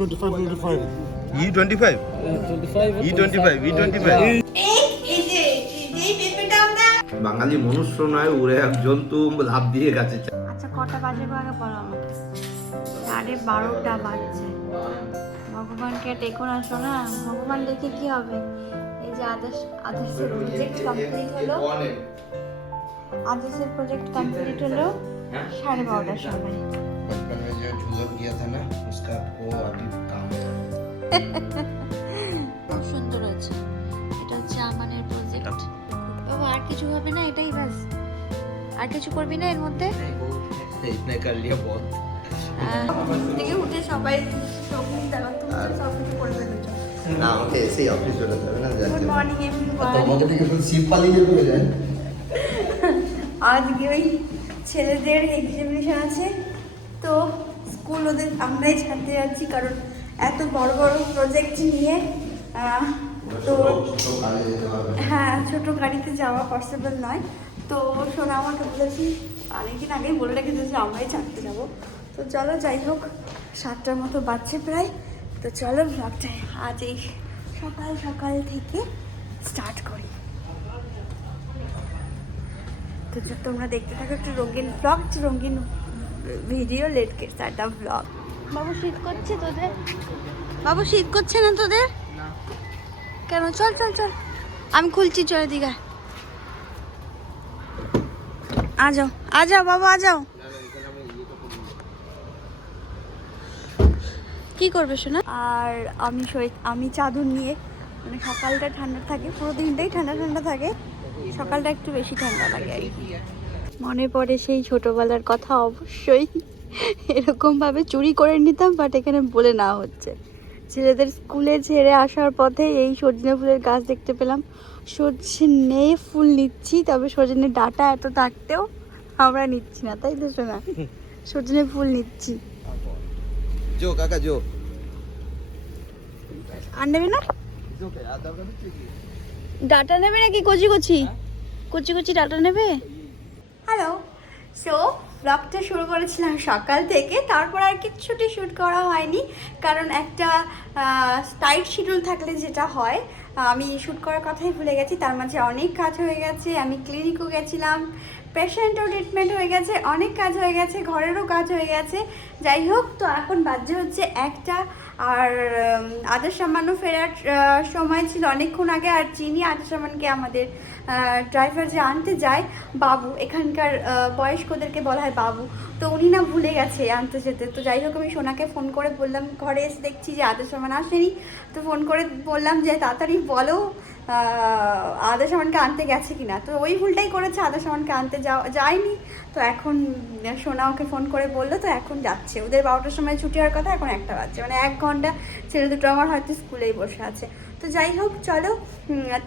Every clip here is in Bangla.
25, 25. E25? E25, E25. বাঙালি মনুষ্য নয় উড়ে এক জন্তু লাভ দিয়ে গেছে আচ্ছা কটা বাজে আগে বলো আমাকে? আরে বারোটা বাজছে। ভগবানকে ডেকো না শোনা? ভগবান দেখে কি হবে? এই যে আদেশ আদেশের প্রজেক্ট কমপ্লিট হলো। আদেশের প্রজেক্ট কমপ্লিট হলো সাড়ে বারোটার সময়। जो झूलक दिया था ना उसका वो अभी काम খুব সুন্দর হয়েছে এটা হচ্ছে আমানের প্রজেক্ট বাবা আর কিছু হবে না এটাই ব্যাস আর কিছু করবি না এর মধ্যে इतने कर लिया बहुत আহ, থেকে উঠে সবাই চোখ মুখ দেখান তুমি সব কিছু করে ফেলেছো না আমাকে এসেই অফিস চলে যাবে না গুড যাচ্ছে মর্নিং এভরিওয়ান তোমাকে থেকে তো সিপ পালিয়ে চলে যায় আজকে ওই ছেলেদের এক্সামিনেশন আছে তো স্কুল ওদের আমরাই ছাড়তে যাচ্ছি কারণ এত বড় বড় প্রজেক্ট নিয়ে তো হ্যাঁ ছোট গাড়িতে যাওয়া পসিবল নয়। তো সোনা আমাকে বলেছি অনেকদিন আগেই বলে রেখে যে আমরাই ছাড়তে যাব। তো চলো যাই হোক সাতটার মতো বাজছে প্রায়। তো চলো ব্লগটা আজ এই সকাল সকাল থেকে স্টার্ট করি। তো তোমরা দেখতে থাকো একটু রঙিন ব্লগ রঙিন ভিডিও লেট কে স্টার্ট দ্য ব্লগ বাবু শীত করছে তোদের? বাবু শীত করছে না তোদের? কেন? চল চল চল। আমি খুলছি চলে দিঘা আ যাও আ যাও বাবা আ যাও। কি করবে শোনা আর আমি আমি চাদর নিয়ে মানে সকালটা ঠান্ডা থাকে পুরো দিনটাই ঠান্ডা ঠান্ডা থাকে। সকালটা একটু বেশি ঠান্ডা লাগে আর কি। মনে পড়ে সেই ছোটবেলার কথা অবশ্যই। এরকমভাবে চুরি করে নিতাম বাট এখানে বলে না হচ্ছে। ছেলেদের স্কুলে ছেড়ে আসার পথে এই সজনে ফুলের গাছ দেখতে পেলাম। সজনে ফুল নিচ্ছি তবে সজনে ডাটা এত থাকতেও আমরা নিচ্ছি না তাই তো শোনা সজনে ফুল নিচ্ছি। জো কাকা জো। আর নেবে না? ডাটা নেবে নাকি কচি কচি? হ্যাঁ। কচি কচি ডাটা নেবে? হ্যালো সো ব্লগটা শুরু করেছিলাম সকাল থেকে, তারপর আর কিচ্ছুটি শ্যুট করা হয়নি, কারণ একটা টাইট শিডিউল থাকলে যেটা হয়, আমি শ্যুট করার কথাই ভুলে গেছি, তার মাঝে অনেক কাজ হয়ে গেছে, আমি ক্লিনিকও গেছিলাম পেশেন্টও ট্রিটমেন্ট হয়ে গেছে, অনেক কাজ হয়ে গেছে, ঘরেরও কাজ হয়ে গেছে, যাই হোক, তো এখন বাজ্য হচ্ছে একটা আর আদার সামান্য ফেরার সময় ছিল অনেকক্ষণ আগে, আর চিনি আদার সামানকে আমাদের ড্রাইভার যে আনতে যায়, বাবু, এখানকার বয়স্কদেরকে বলা হয় বাবু। তো উনি না ভুলে গেছে আনতে যেতে। তো যাই হোক, আমি সোনাকে ফোন করে বললাম, ঘরে এসে দেখছি যে আদার সামান আসেনি। তো ফোন করে বললাম যে, তাড়াতাড়ি বলো আদা সামানকে আনতে গেছে কিনা? তো ওই ভুলটাই করেছে, আদা সামানকে আনতে যাওয়া যায়নি। তো এখন সোনা ওকে ফোন করে বলল, তো এখন যাচ্ছে। ওদের বারোটার সময় ছুটি হওয়ার কথা, এখন একটা বাজছে। মানে এক ঘণ্টা ছেলে দুটো আমার হয়তো স্কুলেই বসে আছে। তো যাই হোক, চলো।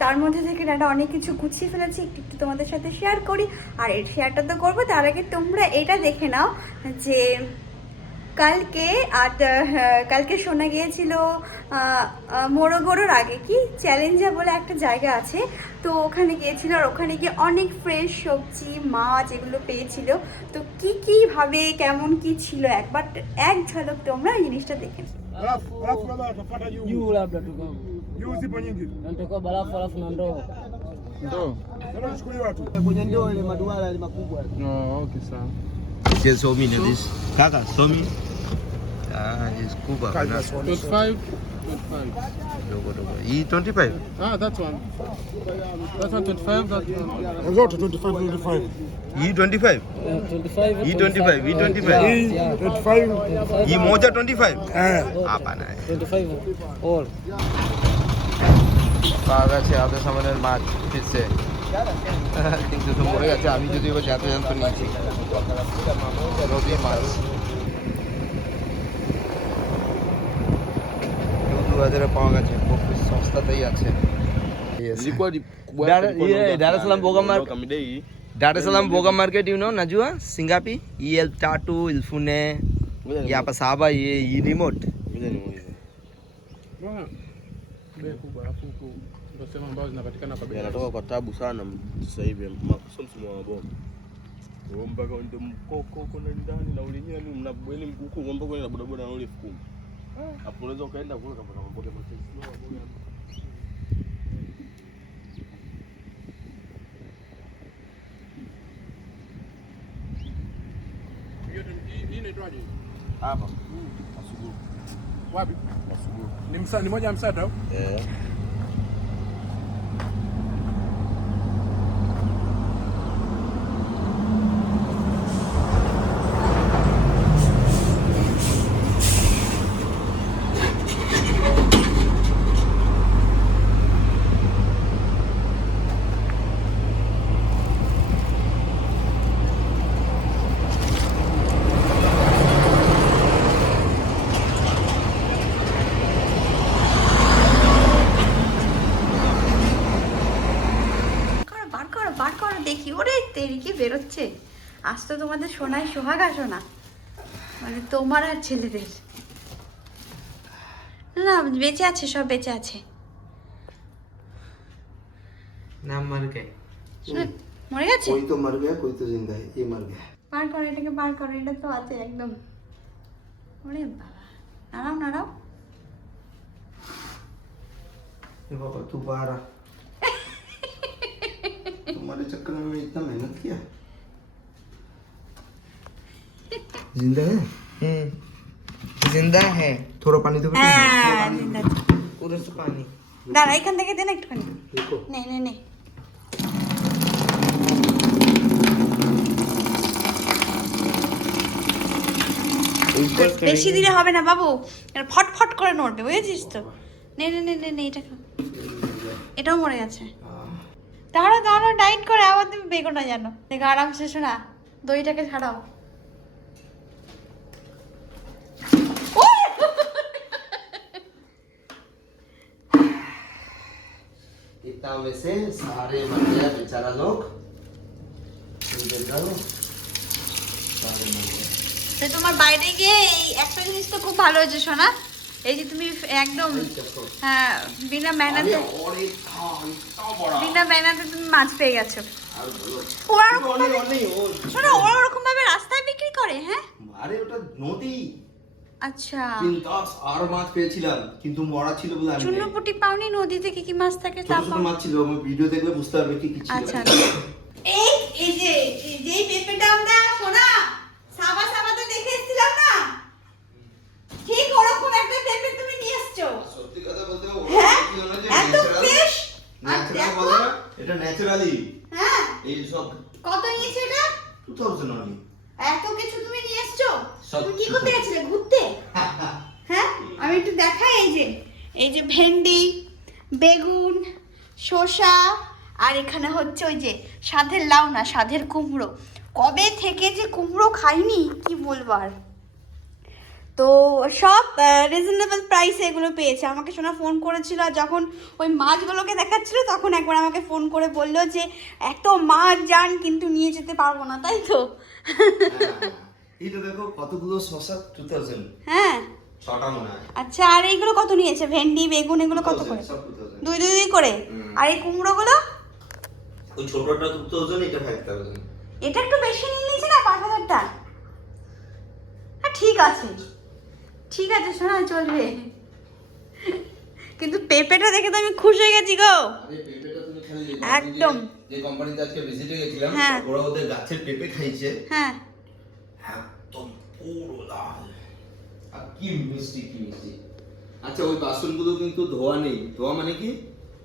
তার মধ্যে থেকে একটা অনেক কিছু গুছিয়ে ফেলেছি। একটু একটু তোমাদের সাথে শেয়ার করি। আর এই শেয়ারটা তো করব, তার আগে তোমরা এটা দেখে নাও যে কালকে আর কালকে শোনা গিয়েছিল মোরগোড়োর আগে কি? চ্যালেঞ্জা বলে একটা জায়গা আছে। তো ওখানে গিয়েছিল আর ওখানে গিয়ে অনেক ফ্রেশ সবজি মাছ এগুলো পেয়েছিল। তো কি কি ভাবে কেমন কি ছিল? একবার এক ঝলক তোমরা এই জিনিসটা দেখে They show me so, this. Kaka, show me. Ah, it's Cuba. Twenty five. Dogo, dogo. E twenty five. Ah, that one. That one twenty five. That one. Zote twenty five, twenty five. E twenty five. Twenty five. E twenty five. E twenty five. E twenty five. E moja twenty five. Eh. Apa na? Twenty five. All. পাওয়া গেছে আধা সামানের মাছ ফিরছে কিন্তু মরে গেছে আমি যদি এবার জানতে জানতে নিয়েছি রবি মাছ বাজারে পাওয়া গেছে খুব সস্তাতেই আছে Dar es Salaam Boga Market, you know, Najwa, Singapi, EL Tatu, Ilfune, Yapa Saba, E remote. sehemu ambazo zinapatikana kwa bei yanatoka kwa tabu sana sasa hivi, sio msimu wa mabomba mpaka ndio mkoko huko na ndani na ulinyewe ni mnabweni mkuku ngombe kwa na bodaboda na ule elfu ah. hapo unaweza ukaenda kule kama kama mboga mtesi Hii inaitwaje? Hapa. Hmm. Asubuhi. Wapi? Asubuhi. Ni msani moja msata au? Eh. তো তোমাদের সোনায় সোহাগা সোনা মানে তোমার আর ছেলেদের না না বেঁচে আছে সব বেঁচে আছে নাম মার কে শুনে, মরে গেছে कोई तो मर गया कोई तो जिंदा है ये मर गया বার করো এটাকে বার করো এটা তো আছে একদম ওরে বাবা নাড়াও নাড়াও ये बाबा तू बाहर आ तुम्हारे चक्कर में मैं इतना मेहनत किया जिंदा है हम्म जिंदा है थोड़ा पानी तो হ্যাঁ জিন্দা আছে। उधर से पानी দাঁড়া এখান থেকে দেন একটুখানি देखो নে নে নে ऊपर বেশি দিলে হবে না বাবু এটা ফটফট করে নড়বে বুঝেছিস তো নে নে নে নে নে এটা খা। এটাও মরে গেছে দাঁড়াও দাঁড়াও ডাইট করে আবার তুমি বেগো না জানো দেখো আরামসে শোনা দইটাকে ছাড়াও इतना में से सारे मर गया बेचारा लोग तुम देख रहे हो सारे मर गए তো তোমার বাইরে গিয়ে এই একটা জিনিস তো খুব ভালো হয়েছে শোনা এই যে তুমি একদম देखो হ্যাঁ বিনা মেহনতে अरे और एक था इतना बड़ा বিনা মেহনতে তুমি মাছ পেয়ে গেছো और बोलो ওরা ওরকম और नहीं ভাবে और नहीं और শোনো ওরা ওরকম ভাবে রাস্তায় বিক্রি করে হ্যাঁ আরে ওটা নদী আচ্ছা। কিন্তু আর মাছ পেয়েছিলাম কিন্তু মরা ছিল বলে আমি নেই। চুন্নপুটি পাওনি নদী থেকে কি মাছ থাকে? তা ছোট মাছ ছিল আমি ভিডিও দেখলে বুঝতে পারবে কি কি ছিল। আচ্ছা এই এই যে এই যে পেঁপেটা আমরা সোনা সাবা সাবাতে দেখে এসেছিলাম না? ঠিক ওরকম একটা পেঁপে তুমি নিয়ে এসছো। সত্যি কথা বলতে হ্যাঁ? কি এত fresh? আর দেখো। এটা ন্যাচারালি হ্যাঁ। এই সব কত নিয়েছে এটা? 2000 অনলি এত কিছু তুমি নিয়ে এসছো? তুমি কি করতে গেছিলে ঘুরতে হ্যাঁ আমি একটু দেখাই এই যে এই যে ভেন্ডি বেগুন শসা আর এখানে হচ্ছে ওই যে সাধের লাউ না সাধের কুমড়ো। কবে থেকে যে কুমড়ো খাইনি কি বলব আর? তো সব রিজনেবল প্রাইসে এগুলো পেয়েছে। আমাকে শোনা ফোন করেছিল আর যখন ওই মাছগুলোকে দেখাচ্ছিল তখন একবার আমাকে ফোন করে বলল যে এত মাছ যান কিন্তু নিয়ে যেতে পারব না। তাই তো? এটা দেখো কতগুলো শসা 2000 হ্যাঁ। ছটা মনে হয়। আচ্ছা আর এইগুলো কত নিয়েছে? ভেন্ডি বেগুন এগুলো কত করে? 2000, সব 2000 দুই দুই দুই করে? আর এই কুমড়োগুলো? ওই ছোটটা 2000 এটা 5000 এটা একটু বেশি নিয়ে নিয়েছে না পাঁচ হাজারটা? হ্যাঁ ঠিক আছে। ঠিক আছে শোনা চলবে। কিন্তু পেঁপেটা দেখে তো আমি খুশি হয়ে গেছি গো। আরে পেঁপেটা তুমি খালি যে একদম। যে কোম্পানিতে আজকে ভিজিটে গেছিলাম হ্যাঁ। ওরা ওদের গাছের পেঁপে খাইছে। হ্যাঁ। একদম পুরো লাল। কি মিষ্টি কি মিষ্টি? আচ্ছা ওই বাসনগুলো কিন্তু ধোয়া নেই। ধোয়া মানে কি?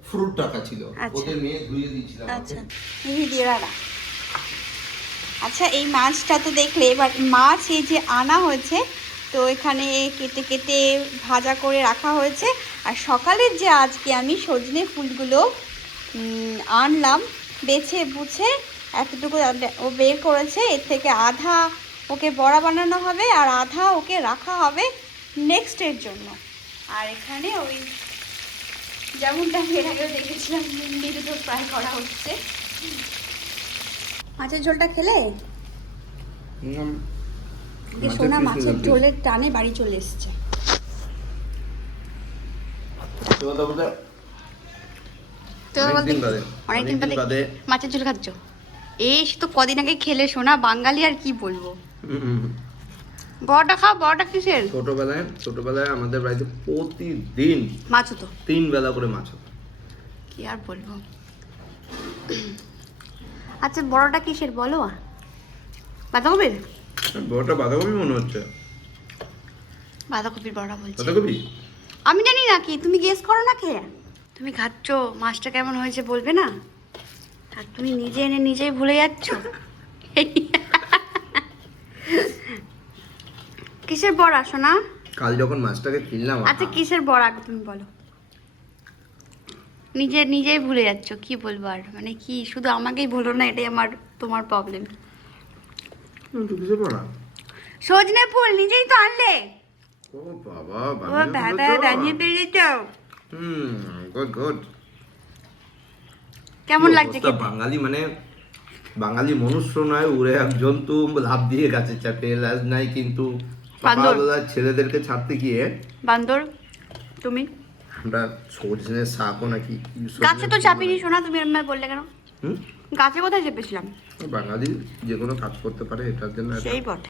ফ্রুট টাকা ছিল। আচ্ছা। ওদের মেয়ে ধুয়ে দিয়েছিলাম আচ্ছা। রাখা। আচ্ছা এই মাছটা তো দেখলে এবার মাছ এই যে আনা হয়েছে তো এখানে কেটে কেটে ভাজা করে রাখা হয়েছে। আর সকালের যে আজকে আমি সজনে ফুলগুলো আনলাম বেছে বুছে এতটুকু ও বের করেছে। এর থেকে আধা ওকে বড়া বানানো হবে আর আধা ওকে রাখা হবে নেক্সটের জন্য। আর এখানে ওই যেমনটা আমি এর আগেও দেখেছিলাম ভিন্ডি দুটো ফ্রাই করা হচ্ছে। মাছের ঝোলটা খেলে? সোনা মাছের ঝোলের টানে বাড়ি চলে এসছে। অনেকদিন বাদে। মাছের ঝোল খাচ্ছ? এই তো কদিন আগে খেলে সোনা বাঙালি আর কি বলব? বড়টা খাও বড়টা কিসের? ছোটবেলায় ছোটবেলায় আমাদের বাড়িতে প্রতিদিন মাছ তো তিন বেলা করে মাছ হতো। কি আর বলব? আচ্ছা বড়টা কিসের বলো বাঁধাকপির? বড়টা বাঁধাকপি মনে হচ্ছে। বাঁধাকপির বড়া বলছি। বাঁধাকপি? আমি জানি না কি তুমি গেস করো না কে? তুমি খাচ্ছ মাছটা কেমন হয়েছে বলবে না? আর তুমি নিজে এনে নিজেই ভুলে যাচ্ছ? কিসের বড়া শোনা কাল যখন মাছটাকে কিনলাম আচ্ছা কিসের বড়া আগে তুমি বলো। নিজে নিজেই ভুলে যাচ্ছ কি বলব আর? মানে কি শুধু আমাকেই বলো না এটাই আমার তোমার প্রবলেম সজনে ফুল নিজেই তো আনলে। ও বাবা বাবা ফেলেছো? বানিয়ে ফেলেছ। হুম গুড গুড কেমন লাগছে খেতে? বাঙালি মানে বাঙালি মনুষ্য নয় উড়ে এক জন্তু লাভ দিয়ে গাছে চাপে লাজ নাই কিন্তু। বান্দর। ছেলেদেরকে ছাড়তে গিয়ে বান্দর তুমি? আমরা সজনে শাকও নাকি গাছে তো চাপিনি শোনা তুমি এরম বললে কেন? গাছে কোথায় চেপেছিলাম? বাঙালি যে কোনো কাজ করতে পারে এটার জন্য সেই বটে।